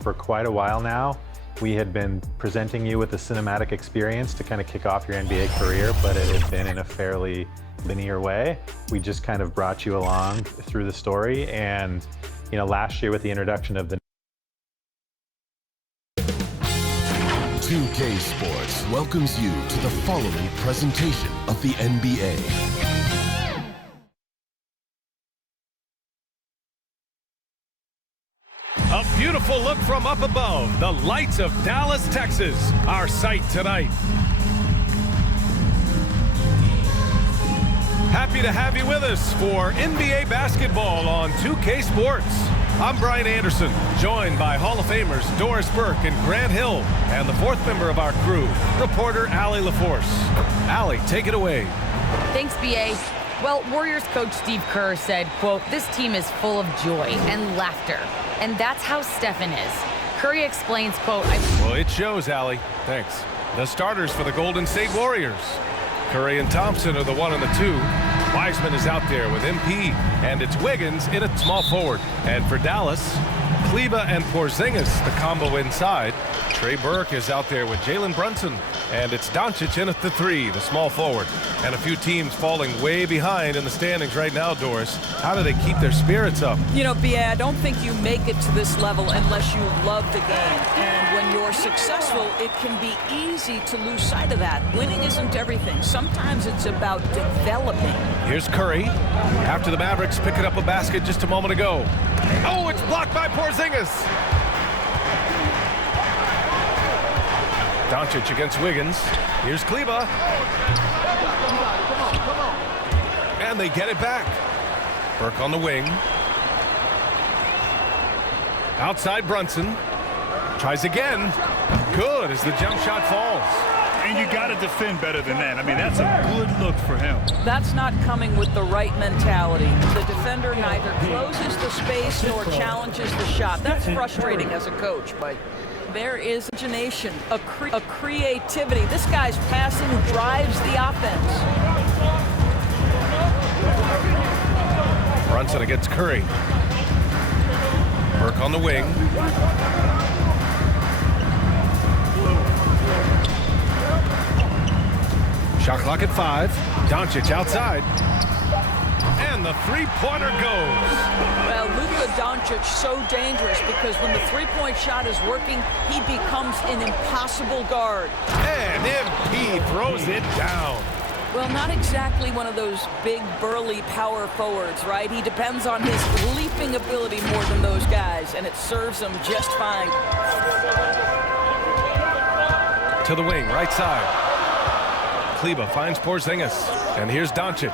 For quite a while now, we had been presenting you with a cinematic experience to kind of kick off your NBA career, but it had been in a fairly linear way. We just kind of brought you along through the story, and last year with the introduction of the 2K Sports welcomes you to the following presentation of the NBA. A beautiful look from up above, the lights of Dallas, Texas, our sight tonight. Happy to have you with us for NBA basketball on 2K Sports. I'm Brian Anderson, joined by Hall of Famers Doris Burke and Grant Hill, and the fourth member of our crew, reporter Allie LaForce. Allie, take it away. Thanks, B.A. Well, Warriors coach Steve Kerr said, quote, "This team is full of joy and laughter, and that's how Stephen is." Curry explains, quote, Well, it shows, Allie. Thanks. The starters for the Golden State Warriors. Curry and Thompson are the 1 and the 2. Wiseman is out there with MP, and it's Wiggins in at small forward. And for Dallas, Kleber and Porzingis, the combo inside. Trey Burke is out there with Jalen Brunson, and it's Doncic in at the 3, the small forward. And a few teams falling way behind in the standings right now, Doris. How do they keep their spirits up? B.A., I don't think you make it to this level unless you love the game. And when you're successful, it can be easy to lose sight of that. Winning isn't everything. Sometimes it's about developing. Here's Curry after the Mavericks picking up a basket just a moment ago. Oh, it's blocked by Porzingis. Doncic against Wiggins. Here's Kleber. And they get it back. Burke on the wing. Outside Brunson. Tries again. Good as the jump shot falls. And you got to defend better than that. I mean, that's a good look for him. That's not coming with the right mentality. The defender neither closes the space nor challenges the shot. That's frustrating as a coach, but there is imagination, a creativity. This guy's passing drives the offense. Brunson against Curry. Burke on the wing. Shot clock at 5. Doncic outside. And the three-pointer goes. Well, Luka Doncic so dangerous because when the three-point shot is working, he becomes an impossible guard. And MP throws it down. Well, not exactly one of those big, burly power forwards, right? He depends on his leaping ability more than those guys, and it serves him just fine. To the wing, right side. Kleber finds Porzingis, and here's Doncic.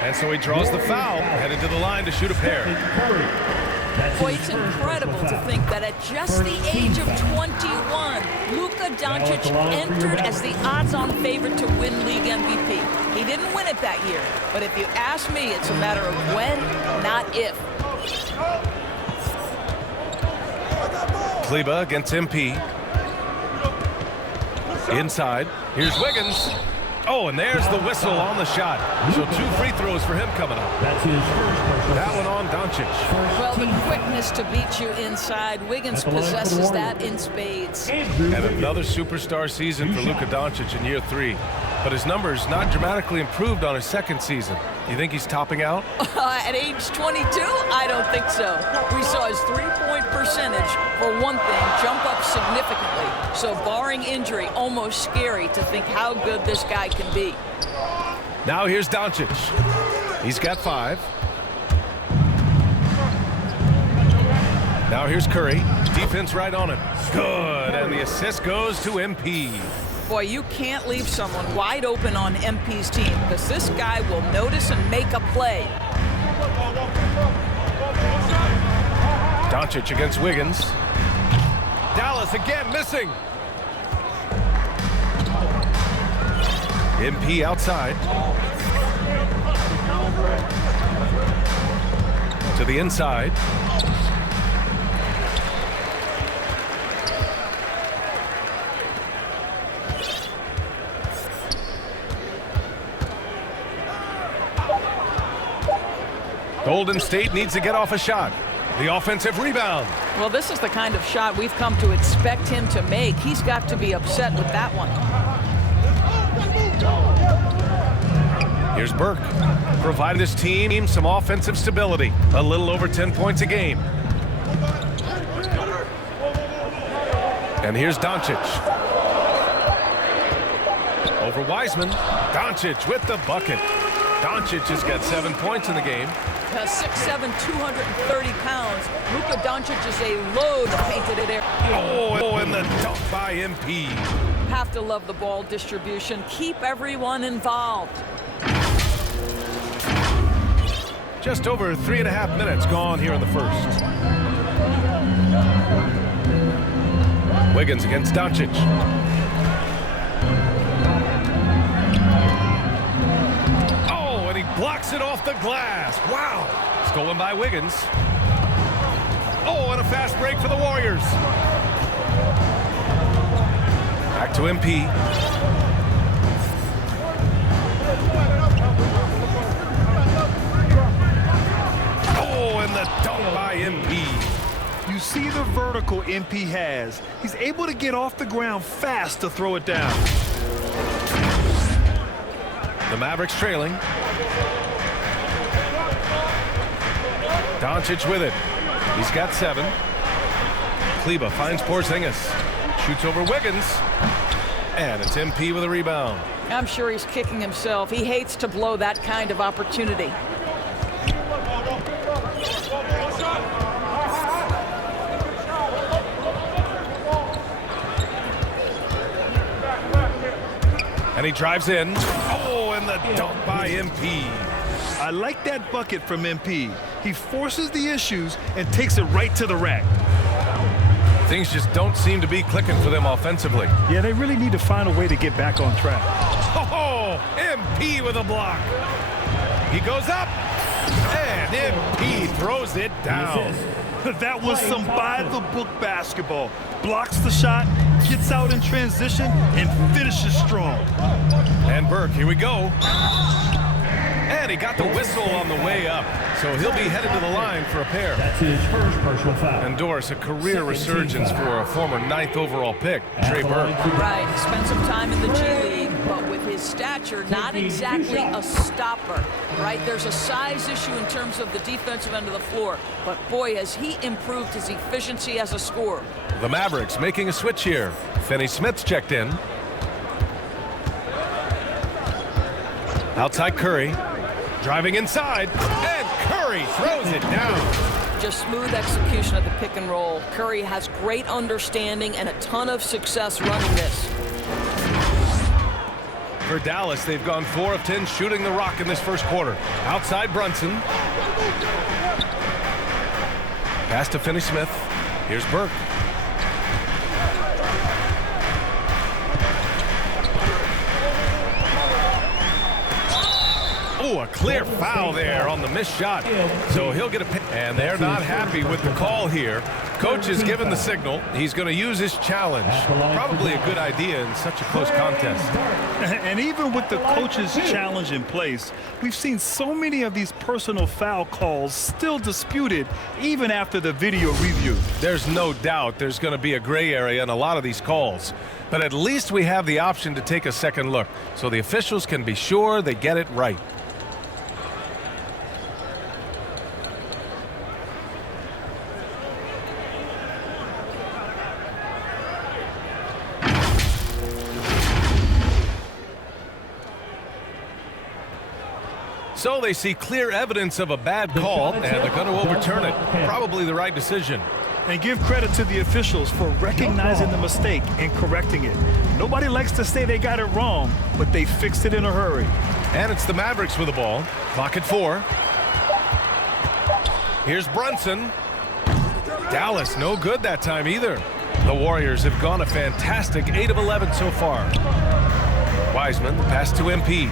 And so he draws the foul, headed to the line to shoot a pair. Boy, it's incredible to think that at just the age of 21, Luka Doncic entered as the odds-on favorite to win league MVP. He didn't win it that year, but if you ask me, it's a matter of when, not if. Kleber against MP. Inside. Here's Wiggins. Oh, and there's the whistle on the shot. So 2 free throws for him coming up. That one on Doncic. Well, the quickness to beat you inside, Wiggins possesses that in spades. And another superstar season for Luka Doncic in year 3. But his numbers not dramatically improved on his second season. You think he's topping out? At age 22? I don't think so. We saw his three-point percentage, for one thing, jump up significantly. So barring injury, almost scary to think how good this guy can be. Now here's Doncic. He's got 5. Now here's Curry. Defense right on him. Good. And the assist goes to MP. Boy, you can't leave someone wide open on MP's team because this guy will notice and make a play. Doncic against Wiggins. Dallas again missing. MP outside. To the inside. Golden State needs to get off a shot. The offensive rebound. Well, this is the kind of shot we've come to expect him to make. He's got to be upset with that one. Here's Burke. Provided his team some offensive stability. A little over 10 points a game. And here's Doncic. Over Wiseman. Doncic with the bucket. Doncic has got 7 points in the game. 6'7", 230 pounds. Luka Doncic is a load painted in air. Oh, and the dunk by MP. Have to love the ball distribution. Keep everyone involved. Just over 3.5 minutes gone here in the first. Wiggins against Doncic. Blocks it off the glass. Wow. Stolen by Wiggins. Oh, and a fast break for the Warriors. Back to MP. Oh, and the dunk by MP. You see the vertical MP has. He's able to get off the ground fast to throw it down. The Mavericks trailing. Doncic with it. He's got 7. Kleber finds Porzingis. Shoots over Wiggins. And it's MP with a rebound. I'm sure he's kicking himself. He hates to blow that kind of opportunity. And he drives in. Oh, and the dunk by MP. I like that bucket from MP. He forces the issues and takes it right to the rack. Things just don't seem to be clicking for them offensively. Yeah, they really need to find a way to get back on track. Oh, MP with a block. He goes up, and MP throws it down. That was some by-the-book basketball. Blocks the shot, gets out in transition, and finishes strong. And Burke, here we go. And he got the whistle on the way up. So he'll be headed to the line for a pair. That's his first personal foul. And Doris, a career resurgence for a former 9th overall pick, Trey Burke. Right, spent some time in the G League, but with his stature, not exactly a stopper, right? There's a size issue in terms of the defensive end of the floor, but boy, has he improved his efficiency as a scorer. The Mavericks making a switch here. Finney Smith's checked in. Outside Curry. Driving inside, and Curry throws it down. Just smooth execution of the pick and roll. Curry has great understanding and a ton of success running this. For Dallas, they've gone 4 of 10 shooting the rock in this first quarter. Outside Brunson. Pass to Finney-Smith. Here's Burke. Oh, a clear foul there on the missed shot. So he'll get a pin. And they're not happy with the call here. Coach has given the signal. He's going to use his challenge. Probably a good idea in such a close contest. And even with the coach's challenge in place, we've seen so many of these personal foul calls still disputed even after the video review. There's no doubt there's going to be a gray area in a lot of these calls. But at least we have the option to take a second look so the officials can be sure they get it right. So they see clear evidence of a bad call, and they're going to overturn it. Probably the right decision. And give credit to the officials for recognizing the mistake and correcting it. Nobody likes to say they got it wrong, but they fixed it in a hurry. And it's the Mavericks with the ball. Clock at 4. Here's Brunson. Dallas, no good that time either. The Warriors have gone a fantastic 8 of 11 so far. Wiseman, pass to MP.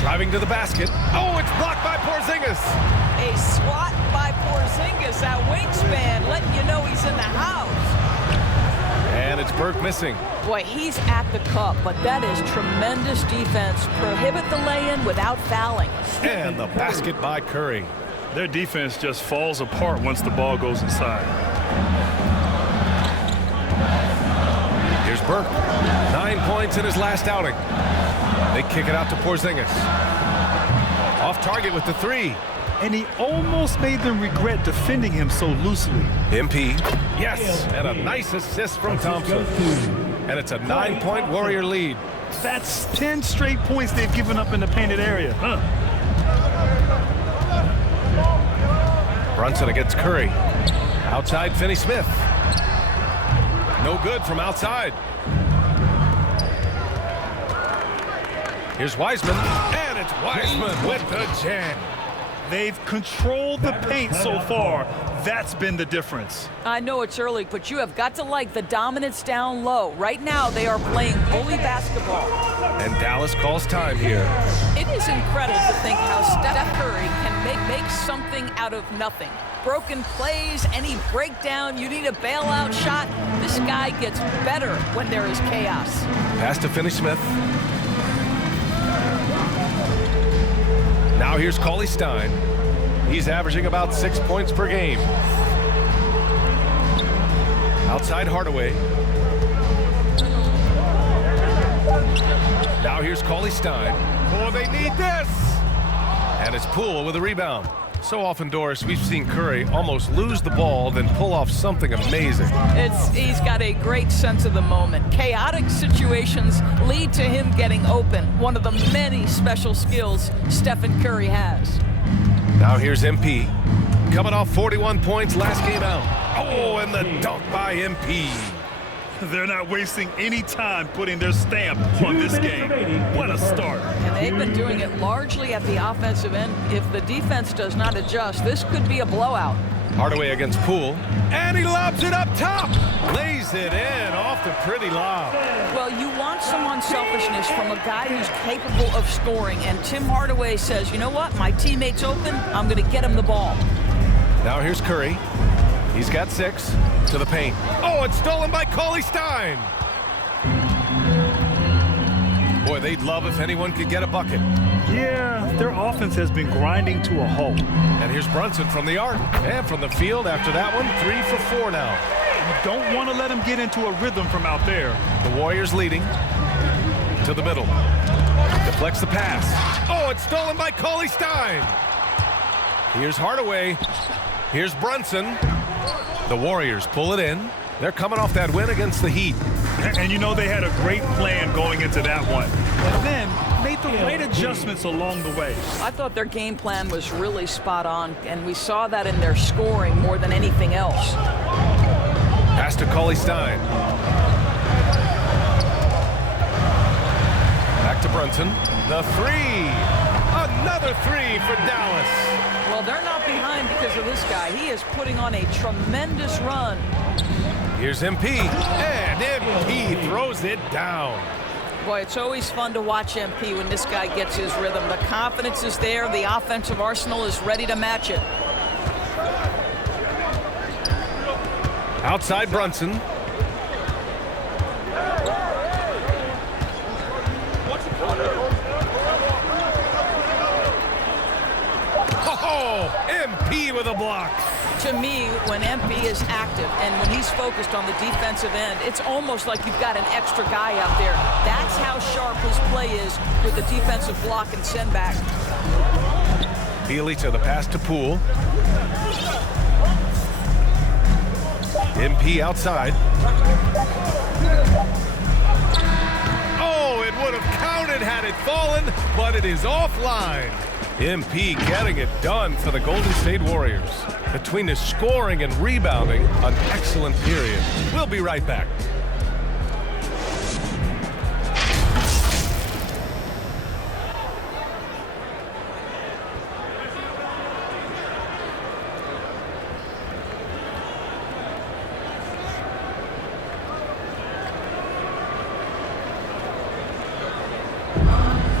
Driving to the basket. Oh, it's blocked by Porzingis. A swat by Porzingis. That wingspan letting you know he's in the house. And it's Burke missing. Boy, he's at the cup, but that is tremendous defense. Prohibit the lay-in without fouling. And the basket by Curry. Their defense just falls apart once the ball goes inside. Here's Burke. 9 points in his last outing. They kick it out to Porzingis. Off target with the 3. And he almost made them regret defending him so loosely. MP. Yes, and a nice assist from Thompson. And it's a 9-point Warrior lead. That's 10 straight points they've given up in the painted area. Brunson against Curry. Outside Finney-Smith. No good from outside. Here's Wiseman, and it's Wiseman with the jam. They've controlled the paint so far. That's been the difference. I know it's early, but you have got to like the dominance down low. Right now, they are playing bully basketball. And Dallas calls time here. It is incredible to think how Steph Curry can make something out of nothing. Broken plays, any breakdown, you need a bailout shot. This guy gets better when there is chaos. Pass to Finney-Smith. Now here's Cauley Stein. He's averaging about 6 points per game. Outside Hardaway. Now here's Cauley Stein. Oh, they need this! And it's Poole with a rebound. So often, Doris, we've seen Curry almost lose the ball, then pull off something amazing. He's got a great sense of the moment. Chaotic situations lead to him getting open. One of the many special skills Stephen Curry has. Now here's MP. Coming off 41 points last game out. Oh, and the dunk by MP. They're not wasting any time putting their stamp on this game. What a start. And they've been doing it largely at the offensive end. If the defense does not adjust, this could be a blowout. Hardaway against Poole. And he lobs it up top. Lays it in off the pretty lob. Well, you want some unselfishness from a guy who's capable of scoring. And Tim Hardaway says, you know what? My teammate's open. I'm going to get him the ball. Now here's Curry. He's got 6 to the paint. Oh, it's stolen by Cauley Stein. Boy, they'd love if anyone could get a bucket. Yeah, their offense has been grinding to a halt. And here's Brunson from the arc. And from the field after that one, 3 for 4 now. You don't want to let them get into a rhythm from out there. The Warriors leading to the middle. Deflects the pass. Oh, it's stolen by Cauley Stein. Here's Hardaway. Here's Brunson. The Warriors pull it in. They're coming off that win against the Heat. And you know they had a great plan going into that one. But then made the right adjustments along the way. I thought their game plan was really spot on, and we saw that in their scoring more than anything else. Pass to Cauley Stein. Back to Brunson. Brunson, the three. Another three for Dallas. Well, they're not behind because of this guy. He is putting on a tremendous run. Here's MP, and MP throws it down. Boy, it's always fun to watch MP when this guy gets his rhythm. The confidence is there. The offensive arsenal is ready to match it. Outside Brunson. Oh, MP with a block. To me, when MP is active and when he's focused on the defensive end, it's almost like you've got an extra guy out there. That's how sharp his play is with the defensive block and send back. Bielitsa the pass to Poole. MP outside. Oh, it would have counted had it fallen, but it is offline. MP getting it done for the Golden State Warriors. Between his scoring and rebounding, an excellent period. We'll be right back.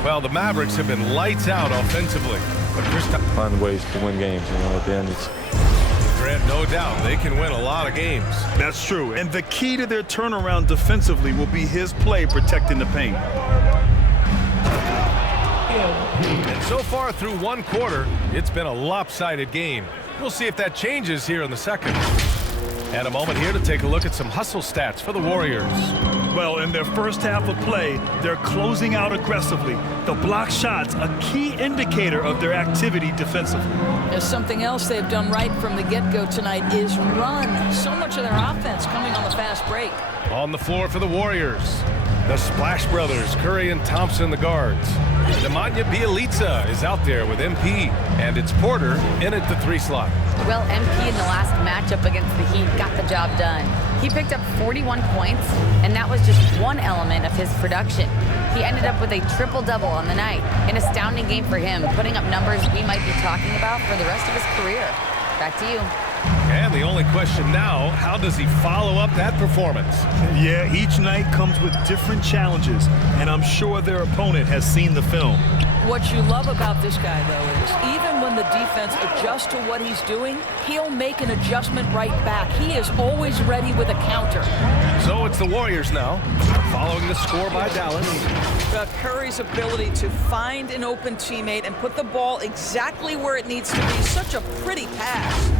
Well, the Mavericks have been lights out offensively. But find ways to win games, at the end. Grant, no doubt, they can win a lot of games. That's true. And the key to their turnaround defensively will be his play protecting the paint. And so far through one quarter, it's been a lopsided game. We'll see if that changes here in the second. And a moment here to take a look at some hustle stats for the Warriors. Well, in their first half of play, they're closing out aggressively. The block shots, a key indicator of their activity defensively. There's something else they've done right from the get-go tonight is run. So much of their offense coming on the fast break. On the floor for the Warriors, the Splash Brothers, Curry and Thompson, the guards. Nemanja Bielitsa is out there with MP, and it's Porter in at the 3 slot. Well, MP in the last matchup against the Heat got the job done. He picked up 41 points, and that was just one element of his production. He ended up with a triple-double on the night. An astounding game for him, putting up numbers we might be talking about for the rest of his career. Back to you. And the only question now, how does he follow up that performance? Yeah, each night comes with different challenges, and I'm sure their opponent has seen the film. What you love about this guy, though, is even when the defense adjusts to what he's doing, he'll make an adjustment right back. He is always ready with a counter. So it's the Warriors now, following the score by Dallas. Curry's ability to find an open teammate and put the ball exactly where it needs to be. Such a pretty pass.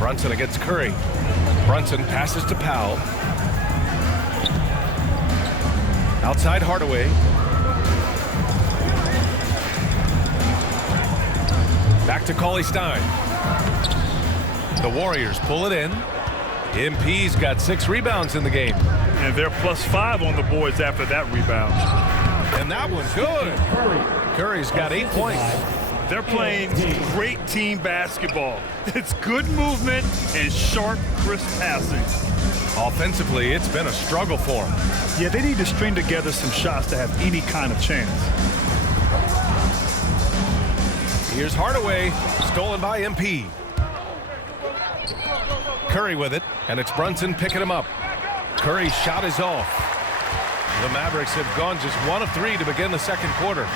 Brunson against Curry. Brunson passes to Powell. Outside Hardaway. Back to Cauley-Stein. The Warriors pull it in. MP's got 6 rebounds in the game. And they're +5 on the boards after that rebound. And that one's good. Curry's got 8 points. They're playing great team basketball. It's good movement and sharp, crisp passing. Offensively, it's been a struggle for them. Yeah, they need to string together some shots to have any kind of chance. Here's Hardaway, stolen by MP. Curry with it, and it's Brunson picking him up. Curry's shot is off. The Mavericks have gone just 1 of 3 to begin the second quarter.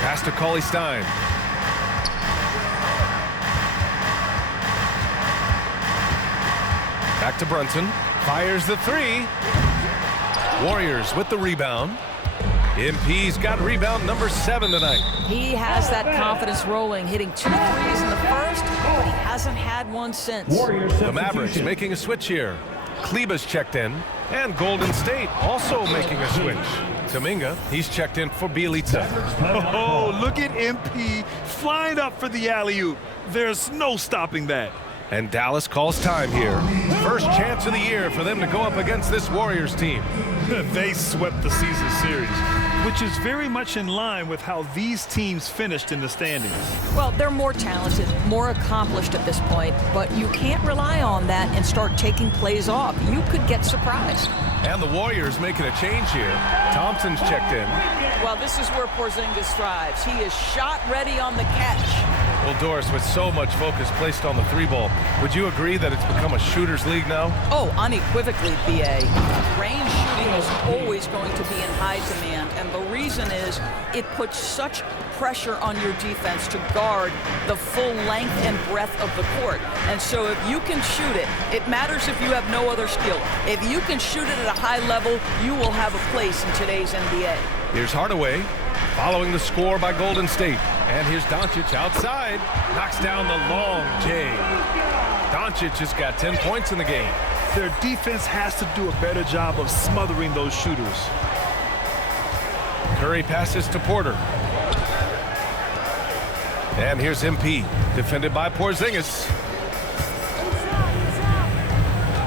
Pass to Cauley-Stein. Back to Brunson. Fires the 3. Warriors with the rebound. MP's got rebound number 7 tonight. He has that confidence rolling, hitting 2 threes in the first, but he hasn't had one since. The Mavericks making a switch here. Kleba's checked in, and Golden State also making a switch. Kuminga, he's checked in for Bielitsa. Oh, look at MP flying up for the alley-oop. There's no stopping that. And Dallas calls time here. First chance of the year for them to go up against this Warriors team. They swept the season series. which is very much in line with how these teams finished in the standings. Well, they're more talented, more accomplished at this point, but you can't rely on that and start taking plays off. You could get surprised. And the Warriors making a change here. Thompson's checked in. Well, this is where Porzingis thrives. He is shot ready on the catch. Well, Doris, with so much focus placed on the three ball, would you agree that it's become a shooter's league now? Oh, unequivocally, BA. Range shooting is always going to be in high demand, and the reason is it puts such pressure on your defense to guard the full length and breadth of the court. And so if you can shoot it, it matters if you have no other skill. If you can shoot it at a high level, you will have a place in today's NBA. Here's Hardaway following the score by Golden State. And here's Doncic outside. Knocks down the long J. Doncic has got 10 points in the game. Their defense has to do a better job of smothering those shooters. Curry passes to Porter. And here's MP, defended by Porzingis.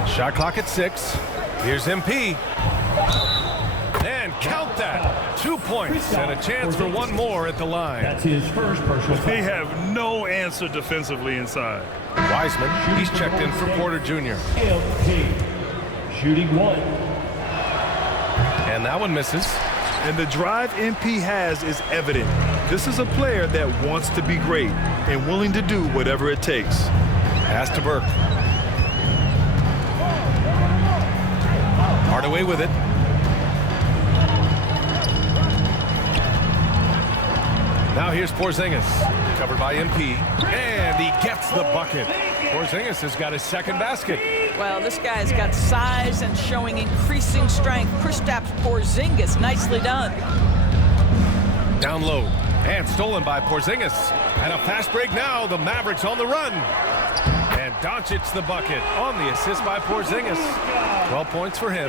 Shot clock at 6. Here's MP. And count that. 2 points and a chance for one more at the line. That's his first personal. They have no answer defensively inside. Wiseman, he's checked in for Porter Jr. MP, shooting 1. And that one misses. And the drive MP has is evident. This is a player that wants to be great and willing to do whatever it takes. Pass to Burke. Hardaway with it. Now here's Porzingis, covered by MP, and he gets the bucket. Porzingis has got his second basket. Well, this guy's got size and showing increasing strength. Kristaps Porzingis, nicely done. Down low, and stolen by Porzingis. And a fast break now, the Mavericks on the run. And Doncic the bucket on the assist by Porzingis. 12 points for him.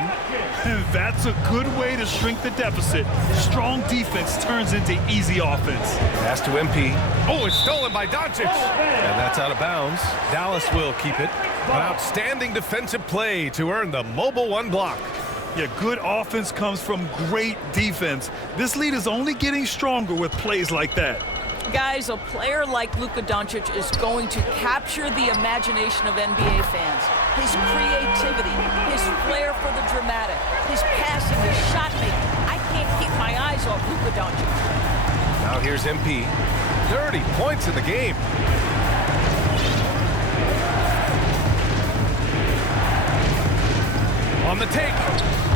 That's a good way to shrink the deficit. Strong defense turns into easy offense. Pass to MP. Oh, it's stolen by Doncic. And that's out of bounds. Dallas will keep it. An outstanding defensive play to earn the mobile 1 block. Yeah, good offense comes from great defense. This lead is only getting stronger with plays like that. Guys, a player like Luka Doncic is going to capture the imagination of NBA fans. His creativity, his flair for the dramatic, his passing, his shot making. I can't keep my eyes off Luka Doncic. Now here's MP. 30 points in the game. On the take.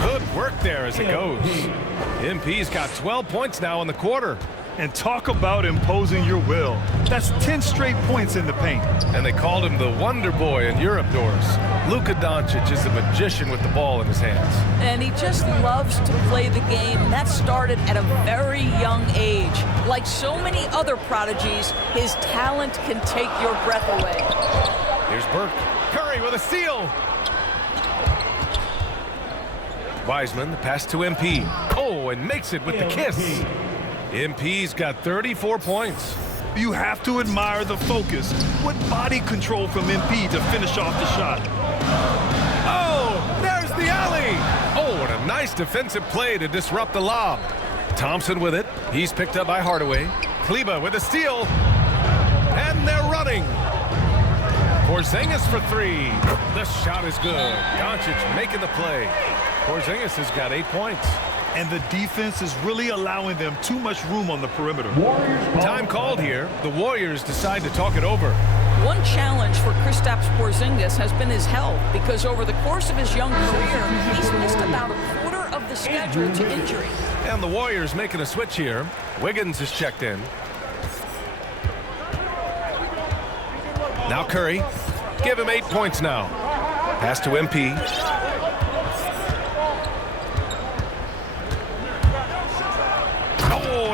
Good work there as it goes. MP's got 12 points now in the quarter. And talk about imposing your will. That's 10 straight points in the paint. And they called him the Wonder Boy in Europe, Doris. Luka Doncic is a magician with the ball in his hands. And he just loves to play the game. And that started at a very young age. Like so many other prodigies, his talent can take your breath away. Here's Burke. Curry with a steal. Wiseman, the pass to MP. Oh, and makes it with the kiss. MP's got 34 points. You have to admire the focus. What body control from MP to finish off the shot. Oh, there's the alley. Oh, and a nice defensive play to disrupt the lob. Thompson with it. He's picked up by Hardaway. Kleba with a steal. And they're running. Porzingis for 3. The shot is good. Doncic making the play. Porzingis has got 8 points. And the defense is really allowing them too much room on the perimeter. Time called here. The Warriors decide to talk it over. One challenge for Kristaps Porzingis has been his health, because over the course of his young career, he's missed about a quarter of the schedule to injury. And the Warriors making a switch here. Wiggins is checked in. Now Curry. Give him 8 points now. Pass to MP.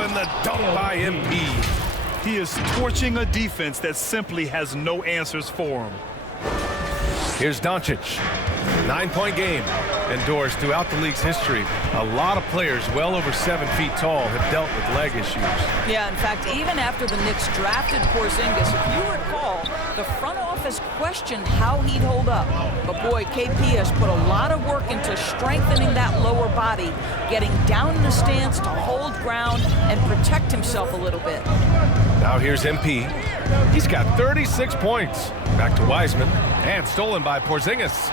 And the dunk by MP. He is torching a defense that simply has no answers for him. Here's Doncic. 9-point game. And Doris, throughout the league's history, a lot of players well over 7 feet tall have dealt with leg issues. Yeah, in fact, even after the Knicks drafted Porzingis, if you recall, the front office has questioned how he'd hold up. But boy, KP has put a lot of work into strengthening that lower body, getting down in the stance to hold ground and protect himself a little bit. Now here's MP. He's got 36 points. Back to Wiseman, and stolen by Porzingis.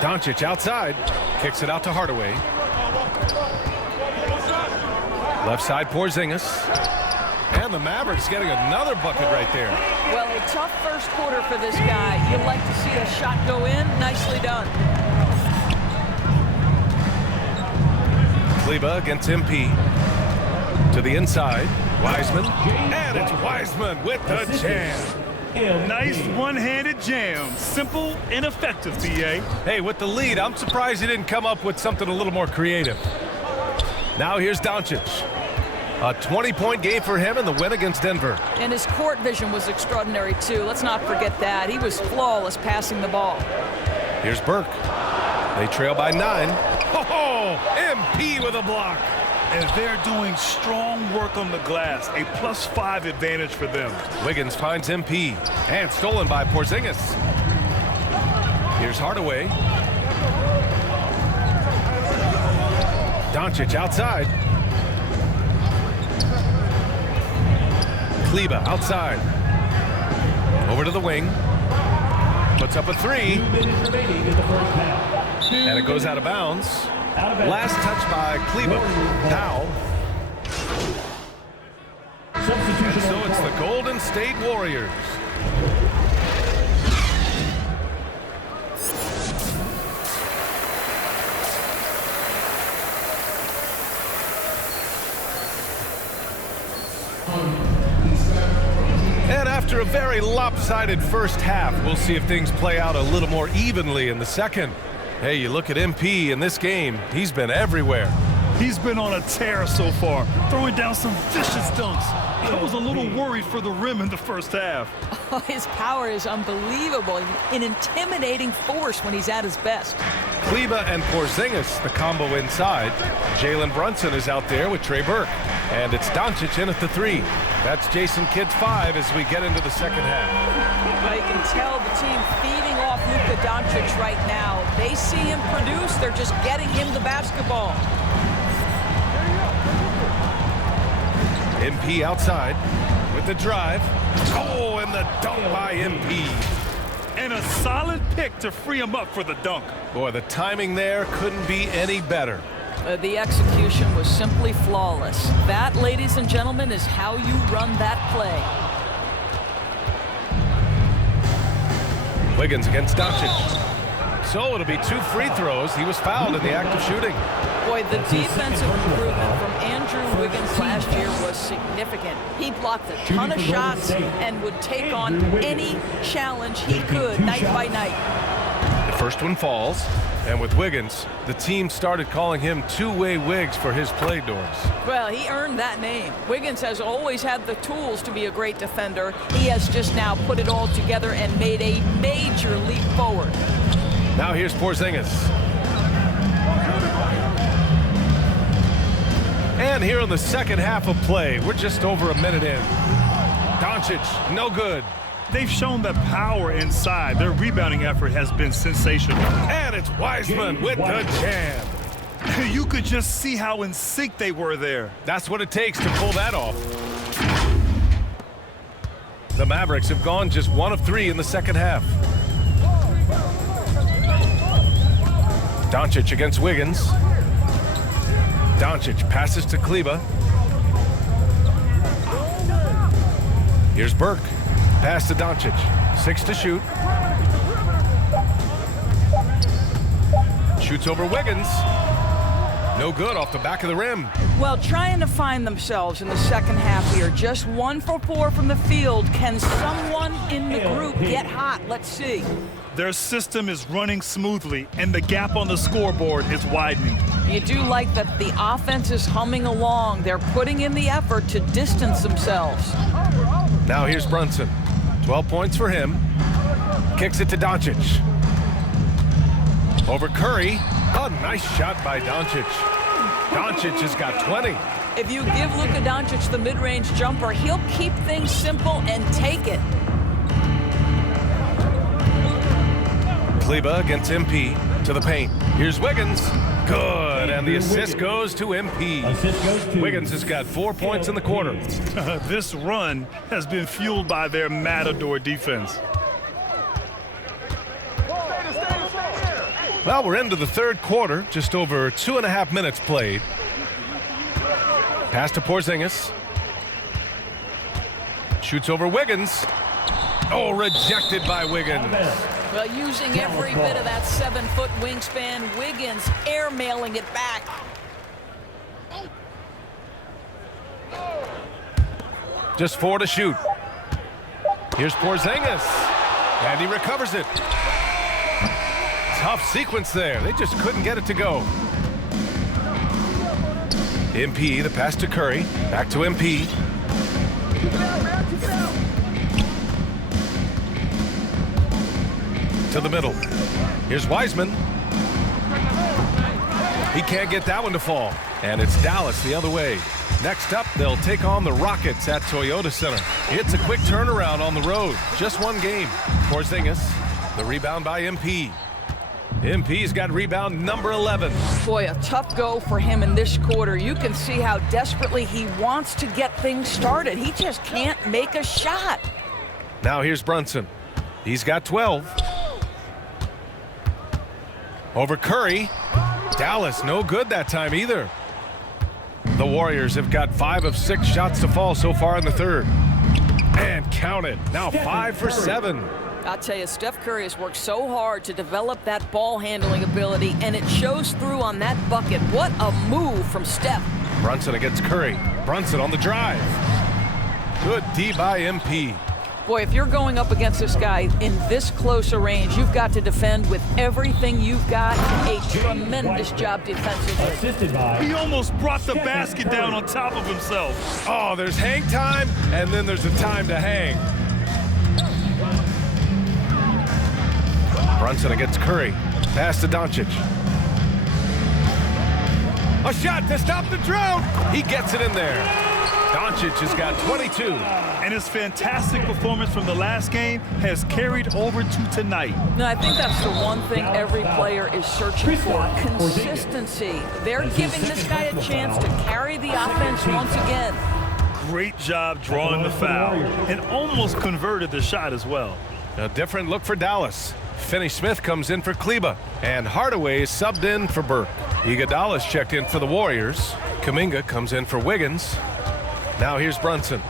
Doncic outside, kicks it out to Hardaway. Left side Porzingis. And the Mavericks getting another bucket right there. Well, a tough first quarter for this guy. You'd like to see a shot go in. Nicely done. Kleber against MP. To the inside. Wiseman. And it's Wiseman with the jam. Nice one-handed jam. Simple and effective, TA. Hey, with the lead, I'm surprised he didn't come up with something a little more creative. Now here's Doncic. A 20-point game for him in the win against Denver. And his court vision was extraordinary, too. Let's not forget that. He was flawless passing the ball. Here's Burke. They trail by 9. Oh, MP with a block. And they're doing strong work on the glass. A +5 advantage for them. Wiggins finds MP. And stolen by Porzingis. Here's Hardaway. Doncic outside. Kleber outside. Over to the wing. Puts up a 3. And it goes out of bounds. Last touch by Kleber. Now. And so it's the Golden State Warriors. And after a very lopsided first half, we'll see if things play out a little more evenly in the second. Hey, you look at MP in this game, he's been everywhere. He's been on a tear so far, throwing down some vicious dunks. I was a little worried for the rim in the first half. Oh, his power is unbelievable. An intimidating force when he's at his best. Kleber and Porzingis, the combo inside. Jalen Brunson is out there with Trey Burke. And it's Doncic in at the 3. That's Jason Kidd's 5 as we get into the second half. Well, you can tell the team feeding off Luka Doncic right now. They see him produce. They're just getting him the basketball. MP outside with the drive. Oh, and the dunk by MP. And a solid pick to free him up for the dunk. Boy, the timing there couldn't be any better. The execution was simply flawless. That, ladies and gentlemen, is how you run that play. Wiggins against Doncic. So it'll be 2 free throws. He was fouled in the act of shooting. Boy, the defensive improvement from Andrew Wiggins last year was significant. He blocked a ton of shots and would take on any challenge he could night by night. The first one falls. And with Wiggins, the team started calling him two-way Wiggs for his play doors. Well, he earned that name. Wiggins has always had the tools to be a great defender. He has just now put it all together and made a major leap forward. Now here's Porzingis. And here in the second half of play, we're just over a minute in. Doncic, no good. They've shown the power inside. Their rebounding effort has been sensational. And it's Wiseman with the jam. You could just see how in sync they were there. That's what it takes to pull that off. The Mavericks have gone just 1 of 3 in the second half. Doncic against Wiggins. Doncic passes to Kleber. Here's Burke. Pass to Doncic. 6 to shoot. Shoots over Wiggins. No good off the back of the rim. Well, trying to find themselves in the second half here. Just 1 for 4 from the field. Can someone in the group get hot? Let's see. Their system is running smoothly, and the gap on the scoreboard is widening. You do like that the offense is humming along. They're putting in the effort to distance themselves. Now here's Brunson. 12 points for him. Kicks it to Doncic. Over Curry. A nice shot by Doncic. Doncic has got 20. If you give Luka Doncic the mid-range jumper, he'll keep things simple and take it. Kleber against MP to the paint. Here's Wiggins. Good, and the assist goes to MP. Assist goes to Wiggins has got 4 points in the quarter. This run has been fueled by their Matador defense. Well, we're into the third quarter, just over 2.5 minutes played. Pass to Porzingis. Shoots over Wiggins. Oh, rejected by Wiggins. Well, using every bit of that 7-foot wingspan, Wiggins airmailing it back. Just 4 to shoot. Here's Porzingis, and he recovers it. Tough sequence there. They just couldn't get it to go. MP, the pass to Curry. Back to MP. To the middle. Here's Wiseman. He can't get that one to fall. And it's Dallas the other way. Next up, they'll take on the Rockets at Toyota Center. It's a quick turnaround on the road. Just one game. Porzingis, the rebound by MP. MP's got rebound number 11. Boy, a tough go for him in this quarter. You can see how desperately he wants to get things started. He just can't make a shot. Now here's Brunson. He's got 12. Over Curry. Dallas, no good that time either. The Warriors have got 5 of 6 shots to fall so far in the third. And count it. Now 5 for 7. I'll tell you, Steph Curry has worked so hard to develop that ball handling ability, and it shows through on that bucket. What a move from Steph. Brunson against Curry. Brunson on the drive. Good D by MP. Boy, if you're going up against this guy in this close a range, you've got to defend with everything you've got. A tremendous job defensively. Assisted by. He almost brought the basket down on top of himself. Oh, there's hang time, and then there's a time to hang. Brunson against Curry. Pass to Doncic. A shot to stop the drought. He gets it in there. Doncic has got 22. And his fantastic performance from the last game has carried over to tonight. No, I think that's the one thing every player is searching for. Consistency. They're giving this guy a chance to carry the offense once again. Great job drawing the foul and almost converted the shot as well. A different look for Dallas. Finney-Smith comes in for Kleber, and Hardaway is subbed in for Burke. Iguodala's checked in for the Warriors. Kuminga comes in for Wiggins. Now here's Brunson,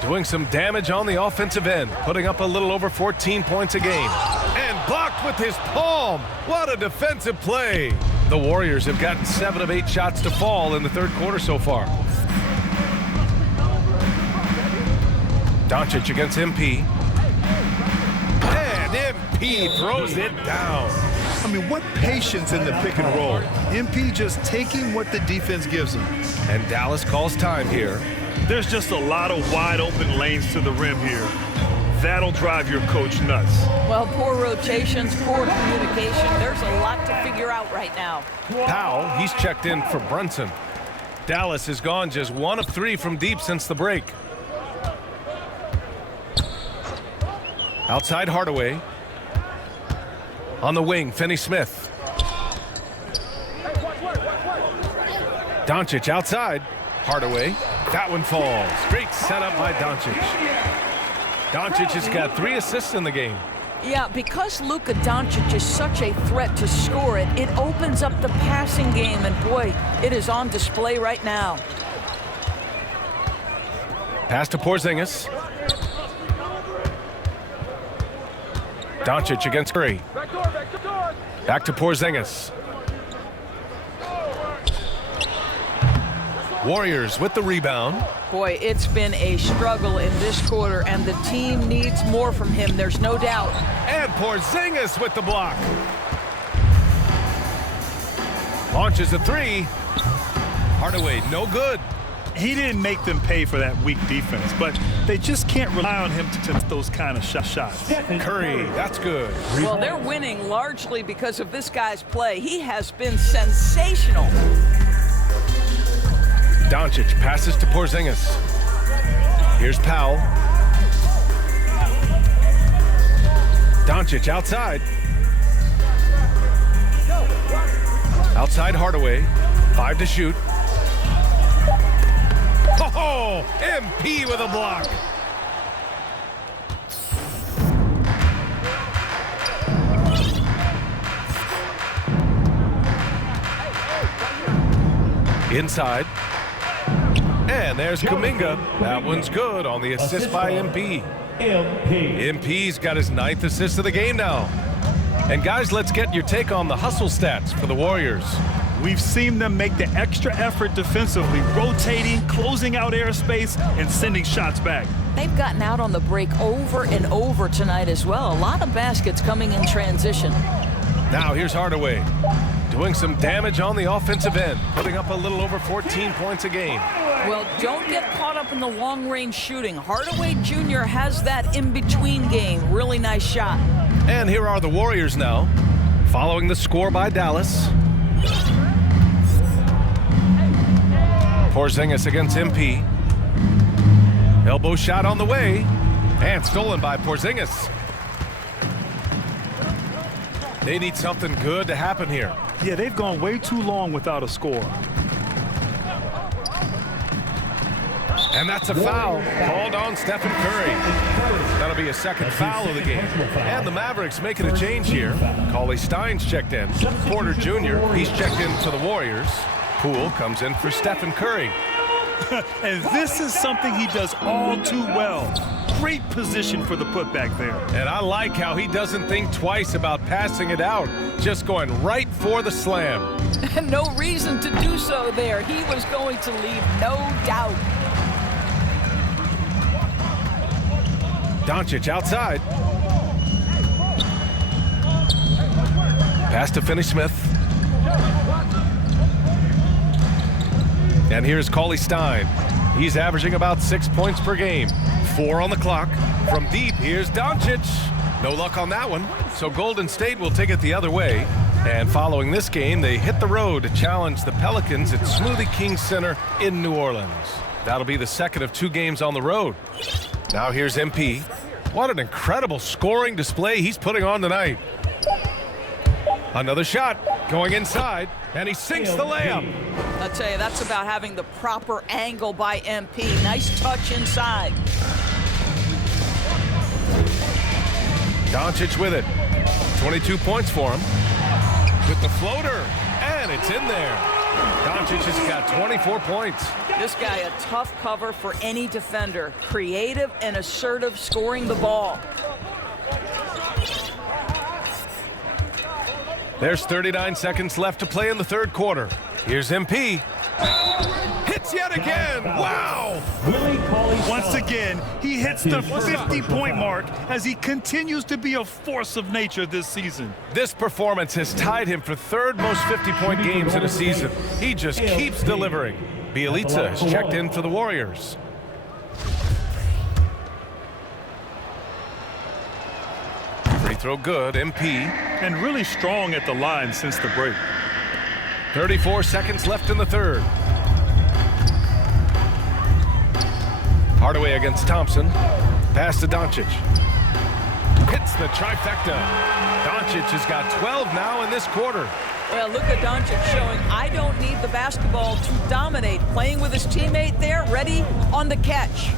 doing some damage on the offensive end, putting up a little over 14 points a game. And blocked with his palm. What a defensive play. The Warriors have gotten 7 of 8 shots to fall in the third quarter so far. Doncic against MP. MP throws it down. I mean, what patience in the pick and roll. MP just taking what the defense gives him. And Dallas calls time here. There's just a lot of wide open lanes to the rim here. That'll drive your coach nuts. Well, poor rotations, poor communication. There's a lot to figure out right now. Powell, he's checked in for Brunson. Dallas has gone just 1 of 3 from deep since the break. Outside Hardaway. On the wing, Finney-Smith. Doncic outside. Hardaway. That one falls. Great setup by Doncic. Doncic has got 3 assists in the game. Yeah, because Luka Doncic is such a threat to score it, it opens up the passing game, and boy, it is on display right now. Pass to Porzingis. Doncic against Curry. Back to Porzingis. Warriors with the rebound. Boy, it's been a struggle in this quarter, and the team needs more from him, there's no doubt. And Porzingis with the block. Launches a 3. Hardaway, no good. He didn't make them pay for that weak defense, but they just can't rely on him to take those kind of shots. Curry, that's good. Well, they're winning largely because of this guy's play. He has been sensational. Doncic passes to Porzingis. Here's Powell. Doncic outside. Outside Hardaway, 5 to shoot. Oh, MP with a block. Inside. And there's Kuminga. That one's good on the assist by MP. MP's got his 9th assist of the game now. And guys, let's get your take on the hustle stats for the Warriors. We've seen them make the extra effort defensively, rotating, closing out airspace, and sending shots back. They've gotten out on the break over and over tonight as well. A lot of baskets coming in transition. Now here's Hardaway, doing some damage on the offensive end, putting up a little over 14 points a game. Well, don't get caught up in the long-range shooting. Hardaway Jr. has that in-between game. Really nice shot. And here are the Warriors now, following the score by Dallas. Porzingis against MP. Elbow shot on the way, and stolen by Porzingis. They need something good to happen here. Yeah, they've gone way too long without a score. And that's a foul called on Stephen Curry. That'll be a second foul of the game. And the Mavericks making a change here. Cauley Stein's checked in. Porter Jr., he's checked in for the Warriors. Poole comes in for Stephen Curry. And this is something he does all too well. Great position for the putback there. And I like how he doesn't think twice about passing it out, just going right for the slam. And no reason to do so there. He was going to leave, no doubt. Doncic outside. Pass to Finney-Smith. And here's Cauley Stein. He's averaging about 6 points per game. 4 on the clock. From deep, here's Doncic. No luck on that one. So Golden State will take it the other way. And following this game, they hit the road to challenge the Pelicans at Smoothie King Center in New Orleans. That'll be the second of 2 games on the road. Now here's MP. What an incredible scoring display he's putting on tonight. Another shot going inside, and he sinks the layup. I'll tell you, that's about having the proper angle by MP. Nice touch inside. Doncic with it. 22 points for him. With the floater, and it's in there. Doncic has got 24 points. This guy a tough cover for any defender. Creative and assertive scoring the ball. There's 39 seconds left to play in the third quarter. Here's MP. Hits yet again. Wow. Once again, he hits the 50-point mark as he continues to be a force of nature this season. This performance has tied him for 3rd most 50-point games in a season. He just keeps delivering. Bielitsa has checked in for the Warriors. Free throw good, MP. And really strong at the line since the break. 34 seconds left in the third. Hardaway against Thompson. Pass to Doncic. Hits the trifecta. Doncic has got 12 now in this quarter. Well, look at Doncic showing I don't need the basketball to dominate. Playing with his teammate there, ready on the catch.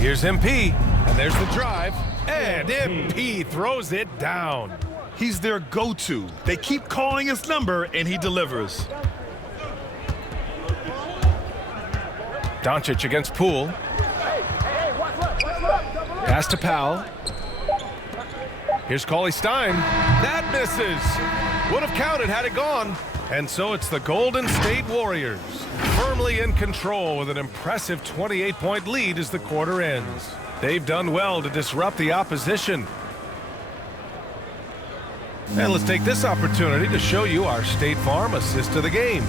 Here's MP, and there's the drive. And MP throws it down. He's their go-to. They keep calling his number, and he delivers. Doncic against Poole. Pass to Powell. Here's Cauley Stein. That misses. Would have counted had it gone. And so it's the Golden State Warriors, firmly in control with an impressive 28-point lead as the quarter ends. They've done well to disrupt the opposition. And let's take this opportunity to show you our State Farm assist of the game.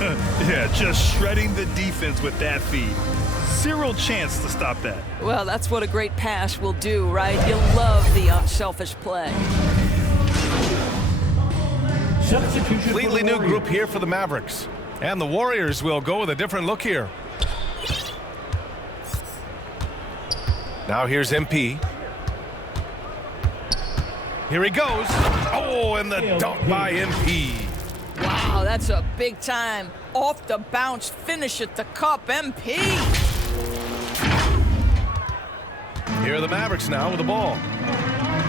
Yeah, just shredding the defense with that feed. Zero chance to stop that. Well, that's what a great pass will do, right? You'll love the unselfish play. Completely new group here for the Mavericks. And the Warriors will go with a different look here. Now here's MP. Here he goes. Oh, and the dunk by MP. Wow, that's a big time off the bounce finish at the cup. MP. Here are the Mavericks now with the ball.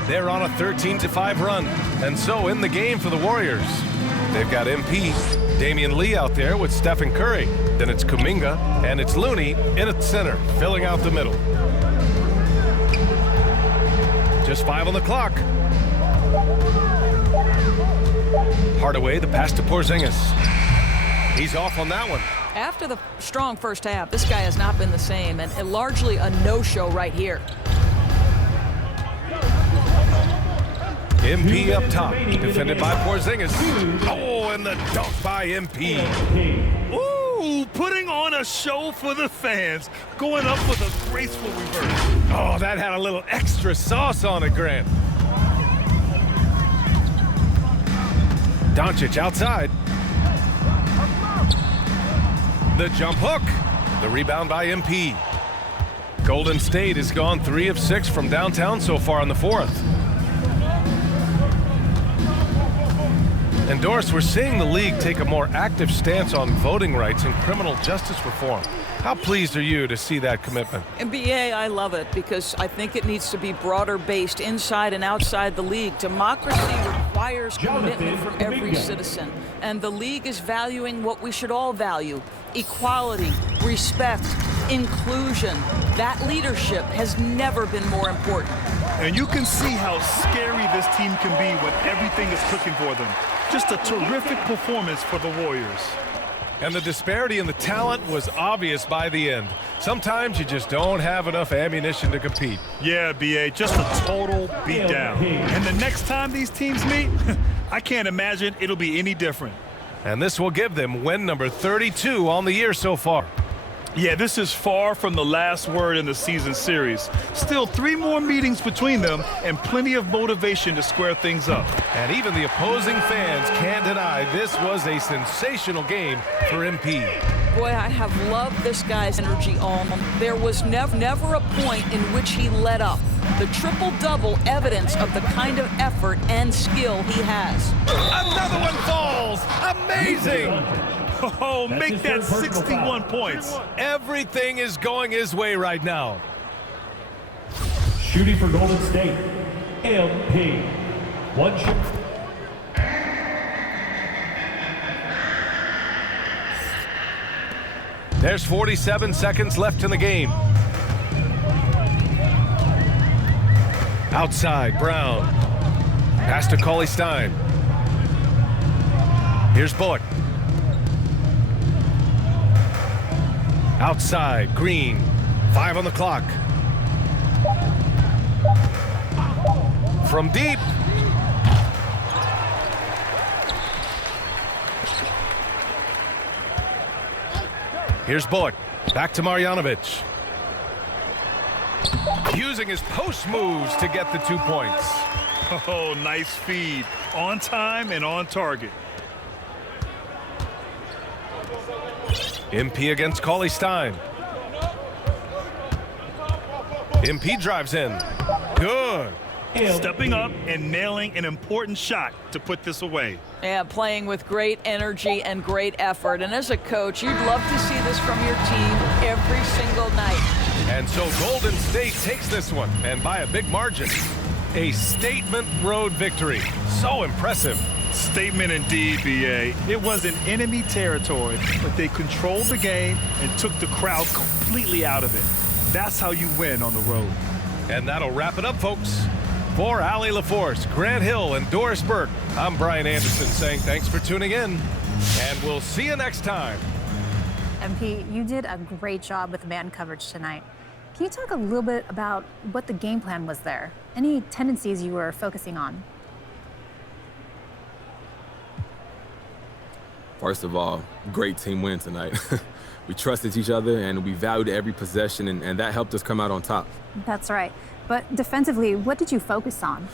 They're on a 13-5 run, and so in the game for the Warriors. They've got MP, Damian Lee out there with Stephen Curry. Then it's Kuminga, and it's Looney in at center, filling out the middle. Just 5 on the clock. Hardaway, the pass to Porzingis. He's off on that one. After the strong first half, this guy has not been the same, and largely a no-show right here. MP up top, defended by Porzingis. Oh, and the dunk by MP. Ooh, putting on a show for the fans. Going up with a graceful reverse. Oh, that had a little extra sauce on it, Grant. Doncic outside. The jump hook. The rebound by MP. Golden State has gone 3 of 6 from downtown so far in the fourth. And Doris, we're seeing the league take a more active stance on voting rights and criminal justice reform. How pleased are you to see that commitment? NBA, I love it because I think it needs to be broader based inside and outside the league. Democracy requires commitment from every citizen, and the league is valuing what we should all value: equality, respect, inclusion. That leadership has never been more important. And you can see how scary this team can be when everything is clicking for them. Just a terrific performance for the Warriors. And the disparity in the talent was obvious by the end. Sometimes you just don't have enough ammunition to compete. Yeah, BA, just a total beatdown. And the next time these teams meet, I can't imagine it'll be any different. And this will give them win number 32 on the year so far. Yeah, this is far from the last word in the season series. Still 3 more meetings between them and plenty of motivation to square things up. And even the opposing fans can't deny this was a sensational game for MP. Boy, I have loved this guy's energy all month. There was never a point in which he let up. The triple-double evidence of the kind of effort and skill he has. Another one falls! Amazing! Oh, make that 61 points. Everything is going his way right now. Shooting for Golden State, MP. One shot. There's 47 seconds left in the game. Outside, Brown. Pass to Cauley-Stein. Here's Bullock. Outside, Green. 5 on the clock. From deep. Here's Bullock. Back to Marjanovic. Using his post moves to get the 2 points. Oh, nice feed. On time and on target. MP against Cauley-Stein. MP drives in. Good. Stepping up and nailing an important shot to put this away. Yeah, playing with great energy and great effort. And as a coach, you'd love to see this from your team every single night. And so Golden State takes this one, and by a big margin. A statement road victory. So impressive. Statement indeed, BA. It was in enemy territory, but they controlled the game and took the crowd completely out of it. That's how you win on the road. And that'll wrap it up, folks. For Allie LaForce, Grant Hill, and Doris Burke, I'm Brian Anderson saying thanks for tuning in, and we'll see you next time. MP, you did a great job with man coverage tonight. Can you talk a little bit about what the game plan was there? Any tendencies you were focusing on? First of all, great team win tonight. We trusted each other and we valued every possession, and that helped us come out on top. That's right. But defensively, what did you focus on?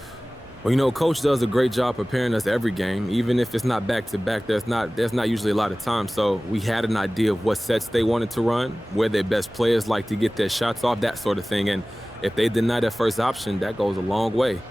Well, you know, Coach does a great job preparing us every game. Even if it's not back-to-back, there's not usually a lot of time. So we had an idea of what sets they wanted to run, where their best players like to get their shots off, that sort of thing. And if they deny their first option, that goes a long way.